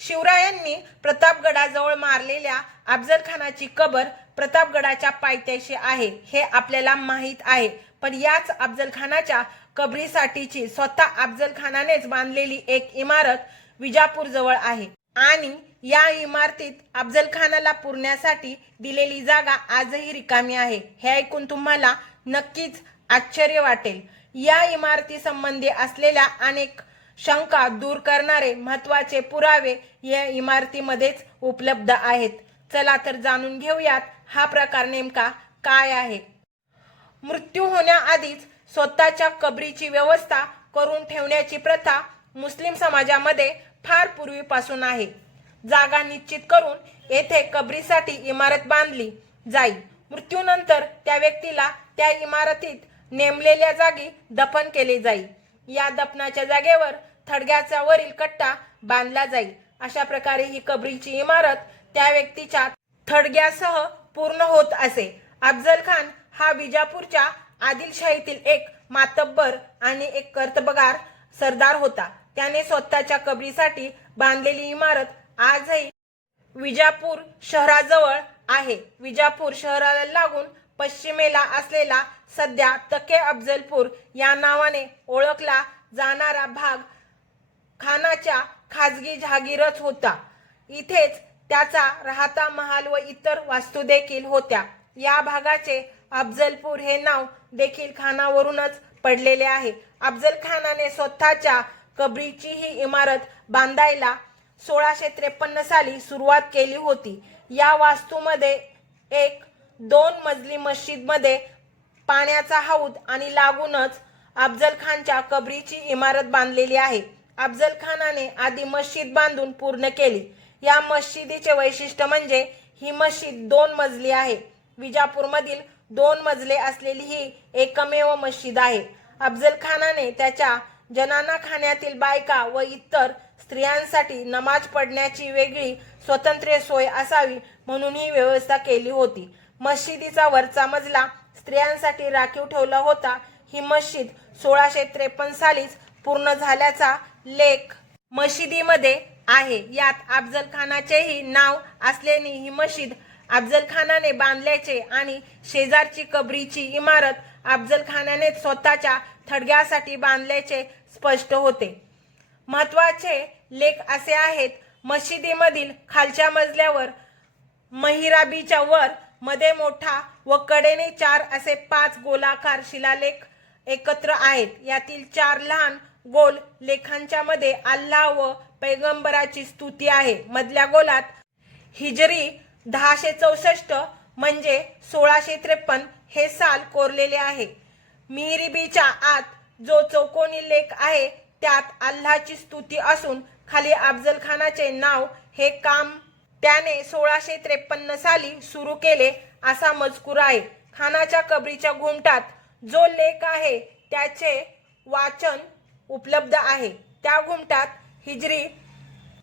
शिवरायांनी प्रतापगडाजवळ मारलेल्या अफजल खानाची कबर प्रतापगडाच्या पायथ्याशी आहे हे आपल्याला माहीत आहे. पण याच अफजल खानाच्या कबरीसाठीची स्वतः अफजल खानानेच बांधलेली एक इमारत विजापूर जवळ आहे. आणि या इमारतीत अफजल खानाला पुरण्यासाठी दिलेली जागा आजही रिकामी आहे हे ऐकून तुम्हाला नक्कीच आश्चर्य वाटेल. या इमारती संबंधी असलेल्या अनेक शंका दूर करणारे महत्त्वाचे पुरावे या इमारतीमध्येच उपलब्ध आहेत. चला तर जाणून घेऊयात हा प्रकार नेमका काय आहे. मृत्यू होण्याआधीच स्वतःच्या कबरीची व्यवस्था करून ठेवण्याची प्रथा मुस्लिम समाजामध्ये फार पूर्वीपासून आहे. जागा निश्चित करून येथे कबरीसाठी इमारत बांधली जाईल मृत्यूनंतर त्या व्यक्तीला त्या इमारतीत नेमलेल्या जागी दफन केले जाईल या दफनाच्या जागेवर थडग्याचा वरील कट्टा बांधला जाईल. अशा प्रकारे ही कबरीची इमारत त्या व्यक्तीच्या थडग्यासह पूर्ण होत असे. अफजल खान हा विजापूरच्या आदिलशाहीतील एक मातब्बर आणि एक कर्तबगार सरदार होता. त्याने स्वतःच्या कबरीसाठी बांधलेली इमारत आजही विजापूर शहराजवळ आहे. विजापूर शहराला लागून पश्चिमेला असलेला सध्या तके अफजलपूर या नावाने ओळखला जाणारा भाग खानाच्या खाजगी जहागीरच होता. इथेच त्याचा राहता महाल व इतर वास्तू देखील होत्या. या भागाचे अफजलपूर हे नाव देखील खानावरूनच पडलेले आहे. अफजल खानाने स्वतःच्या कबरीची ही इमारत बांधायला सोळाशे त्रेपन्न साली सुरुवात केली होती. या वास्तूमध्ये एक दोन मजली मस्जिदमध्ये पाण्याचा हौद आणि लागूनच अफजल खानच्या कबरीची इमारत बांधलेली आहे. अफजल खानाने आधी मस्जिद बांधून पूर्ण केली. या मस्जिदीचे वैशिष्ट्य म्हणजे ही मस्जिद दोन मजली आहे. विजापूरमधील दोन मजले असलेली ही एकमेव मस्जिद आहे. अफजल खानाने त्याच्या जनाना खाण्यातील बायका व इतर स्त्रियांसाठी नमाज पडण्याची वेगळी स्वतंत्र सोय असावी म्हणून ही व्यवस्था केली होती. मशिदीचा वरचा मजला स्त्रियांसाठी राखीव ठेवला होता. ही मशीद सोळाशे त्रेपन्न सालीच पूर्ण झाल्याचा लेख मशिदीमध्ये आहे. यात अफजल खानाचेही नाव असल्याने ही मशीद अफजल खानाने बांधल्याचे आणि शेजारची कबरीची इमारत अफजल खानाने स्वतःच्या थडग्यासाठी बांधल्याचे स्पष्ट होते. महत्त्वाचे लेख असे आहेत मशिदीमधील खालच्या मजल्यावर महिराबीच्या वर मध्ये मोठा व कडेने चार असे पाच गोलाकार शिलालेख एकत्र आहेत. यातील चार लहान गोल लेखांच्या मध्ये अल्लाह व पैगंबराची स्तुती आहे. मधल्या गोलात हिजरी दहाशे चौसष्ट म्हणजे सोळाशे त्रेपन्न हे साल कोरलेले आहे. मिहिरीबीच्या आत जो चौकोनी लेख आहे त्यात अल्लाची स्तुती असून खाली अफजल खानाचे नाव हे काम त्याने सोळाशे त्रेपन्न साली सुरू केले असा मजकूर आहे. खानाच्या कबरीच्या घुमटात जो लेख आहे त्याचे वाचन उपलब्ध आहे. त्या घुमटात हिजरी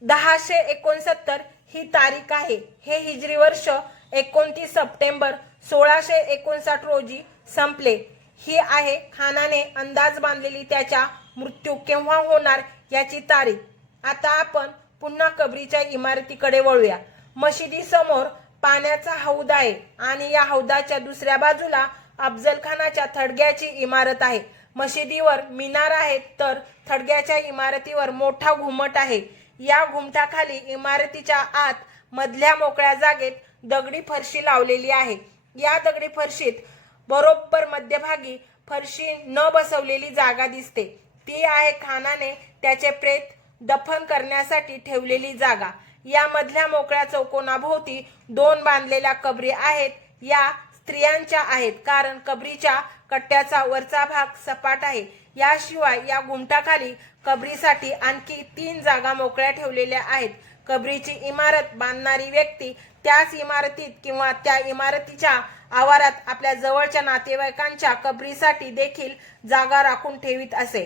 दहाशे एकोणसत्तर ही तारीख आहे. हे हिजरी वर्ष एकोणतीस सप्टेंबर सोळाशे एकोणसाठ रोजी संपले. ही आहे खानाने अंदाज बांधलेली त्याच्या मृत्यू केव्हा होणार याची तारीख. आता आपण पुन्हा कबरीच्या इमारतीकडे वळूया. मशिदीसमोर पाण्याचा हौद आहे आणि या हौदाच्या दुसऱ्या बाजूला अफजल खानाच्या थडग्याची इमारत आहे. मशिदीवर मिनार आहेत तर थडग्याच्या इमारतीवर मोठा घुमट आहे. या घुमटाखाली इमारतीच्या आत मधल्या मोकळ्या जागेत दगडी फरशी लावलेली आहे. या दगडी फरशीत बरोबर मध्यभागी फरशी न बसवलेली जागा दिसते. ती आहे खानाने त्याचे प्रेत दफन करण्यासाठी ठेवलेली जागा. यामधल्या मोकळ्या चौकोनाभोवती दोन बांधलेल्या कबरी आहेत. या स्त्रियांच्या आहेत कारण कबरीच्या कट्ट्याचा वरचा भाग सपाट आहे. याशिवाय या घुमटाखाली कबरीसाठी आणखी तीन जागा मोकळ्या ठेवलेल्या आहेत. कबरीची इमारत बांधणारी व्यक्ती त्याच इमारतीत किंवा त्या इमारतीच्या आवारात आपल्या जवळच्या नातेवाईकांच्या कबरीसाठी देखील जागा राखून ठेवीत असे.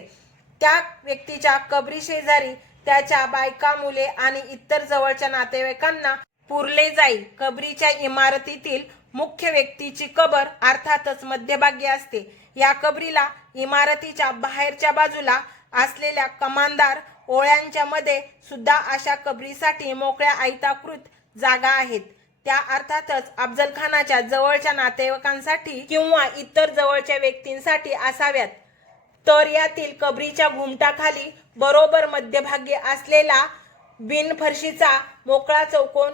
त्या व्यक्तीच्या कबरी शेजारी त्याच्या बायका मुले आणि इतर जवळच्या नातेवाईकांना पुरले जाईल कबरीच्या इमारतीतील मुख्य व्यक्तीची कबर अर्थातच मध्यभागी असते. या कबरीला इमारतीच्या बाहेरच्या बाजूला असलेल्या कमानदार ओळ्यांच्या मध्ये सुद्धा अशा कबरीसाठी मोकळ्या आयताकृत जागा आहेत. त्या अर्थातच अफजल खानाच्या जवळच्या नातेवाईकांसाठी किंवा इतर जवळच्या व्यक्तींसाठी असाव्यात. तर यातील कबरीच्या घुमटाखाली बरोबर मध्यभागी असलेला बिनफरशीचा मोकळा चौकोन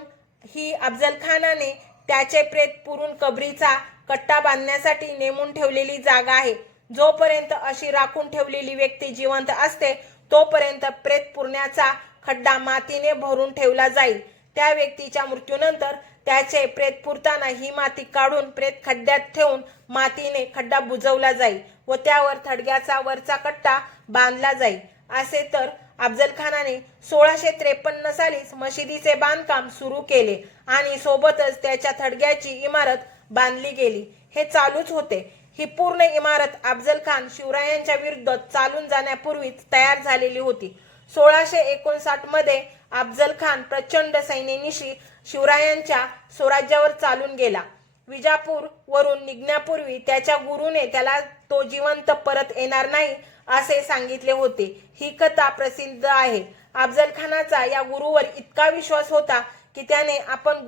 ही अफजल खानाने त्याचे प्रेत पुरून कबरीचा कट्टा बांधण्यासाठी नेमून ठेवलेली जागा आहे. जोपर्यंत अशी राखून ठेवलेली व्यक्ती जिवंत असते तोपर्यंत प्रेत पुरण्याचा खड्डा मातीने भरून ठेवला जाईल. त्या व्यक्तीच्या मृत्यूनंतर त्याचे प्रेत पुरताना ही माती काढून प्रेत खड्ड्यात ठेवून मातीने खड्डा बुजवला जाईल. व त्यावर थडग्याचा वरचा कट्टा बांधला जाईल. असे तर अफजल खानाने सोळाशे त्रेपन्न सालीच मशिदीचे बांधकाम सुरू केले आणि सोबतच त्याच्या थडग्याची इमारत बांधली गेली. हे चालूच होते. ही पूर्ण इमारत अफजल खान शिवरायांच्या विरुद्ध चालून जाण्यापूर्वीच तयार झालेली होती. सोळाशे एकोणसाठमध्ये अफजल खान प्रचंड सैन्यानिशी शिवरायांच्या स्वराज्यावर चालून गेला. विजापूर वरून निघण्यापूर्वी त्याच्या गुरुने त्याला तो जिवंत परत येणार नाही असे सांगितले होते. ही कथा प्रसिद्ध आहे. अफजल खानाचा या गुरुवर इतका विश्वास होता की त्याने आपण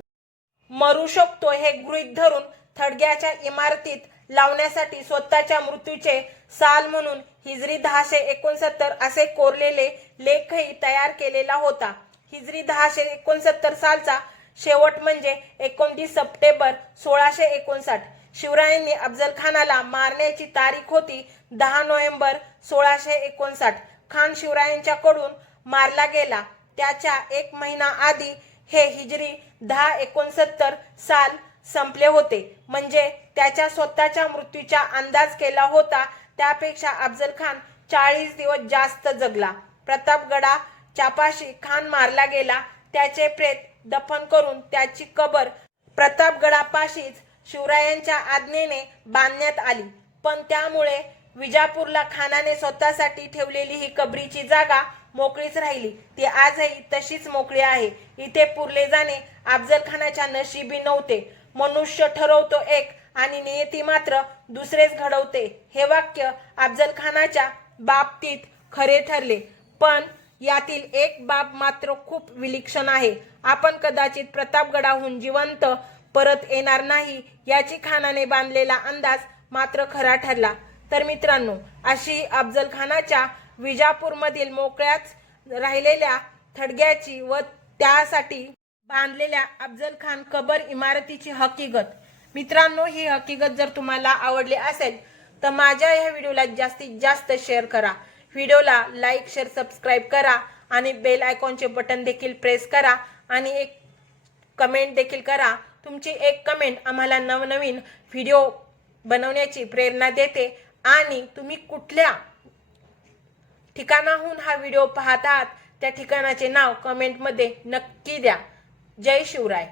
मरू शकतो हे गृहीत धरून थडग्याच्या इमारतीत लावण्यासाठी स्वतःच्या मृत्यूचे साल म्हणून हिजरी दहाशे एकोणसत्तर असे कोरलेले लेखही तयार केलेला होता. हिजरी दहाशे एकोणसत्तर सालचा शेवट म्हणजे एकोणतीस सप्टेंबर सोळाशे एकोणसाठ. शिवरायांनी अफजल खानाला मारण्याची तारीख होती दहा नोव्हेंबर सोळाशे एकोणसाठ. खान शिवरायांच्याकडून मारला गेला. त्याच्या एक महिना आधी हे हिजरी दहा एकोणसत्तर साल संपले होते. म्हणजे त्याच्या स्वतःच्या मृत्यूचा अंदाज केला होता. त्यापेक्षा अफजल खान चाळीस दिवस जास्त जगला. प्रतापगडा चापाशी खान मारला गेला. त्याचे प्रेत दफन करून त्याची कबर प्रतापगडापाशीच शिवरायांच्या आज्ञेने बांधण्यात आली. पण त्यामुळे विजापूरला खानाने स्वतःसाठी ठेवलेली ही कबरीची जागा मोकळीच राहिली. ती आजही तशीच मोकळी आहे. इथे पुरले जाणे अफजल खानाच्या नशिबी नव्हते. मनुष्य ठरवतो एक आणि नियती मात्र दुसरेच घडवते. हे वाक्य अफजल खानाच्या बाबतीत खरे ठरले. पण यातील एक बाब मात्र खूप विलक्षण आहे. आपण कदाचित प्रतापगडाहून जिवंत परत येणार नाही याची खानाने बांधलेला अंदाज मात्र खरा ठरला. तर मित्रांनो अशी अफजल खानाच्या विजापूरमधील मोकळ्याच राहिलेल्या थडग्याची व त्यासाठी बांधलेल्या अफजल खान कबर इमारतीची हकीकत मित्रांनो ही हकीकत जर तुम्हाला आवडली असेल तर माझ्या ह्या व्हिडिओला जास्तीत जास्त शेअर करा. व्हिडिओला लाईक शेअर सबस्क्राईब करा आणि बेल आयकॉनचे बटन देखील प्रेस करा आणि एक कमेंट देखील करा. तुमची एक कमेंट आम्हाला नवनवीन व्हिडिओ बनवण्याची प्रेरणा देते आणि तुम्ही कुठल्या ठिकाणाहून हा व्हिडिओ पाहत आहात त्या ठिकाणाचे नाव कमेंटमध्ये नक्की द्या. जय शिवराय.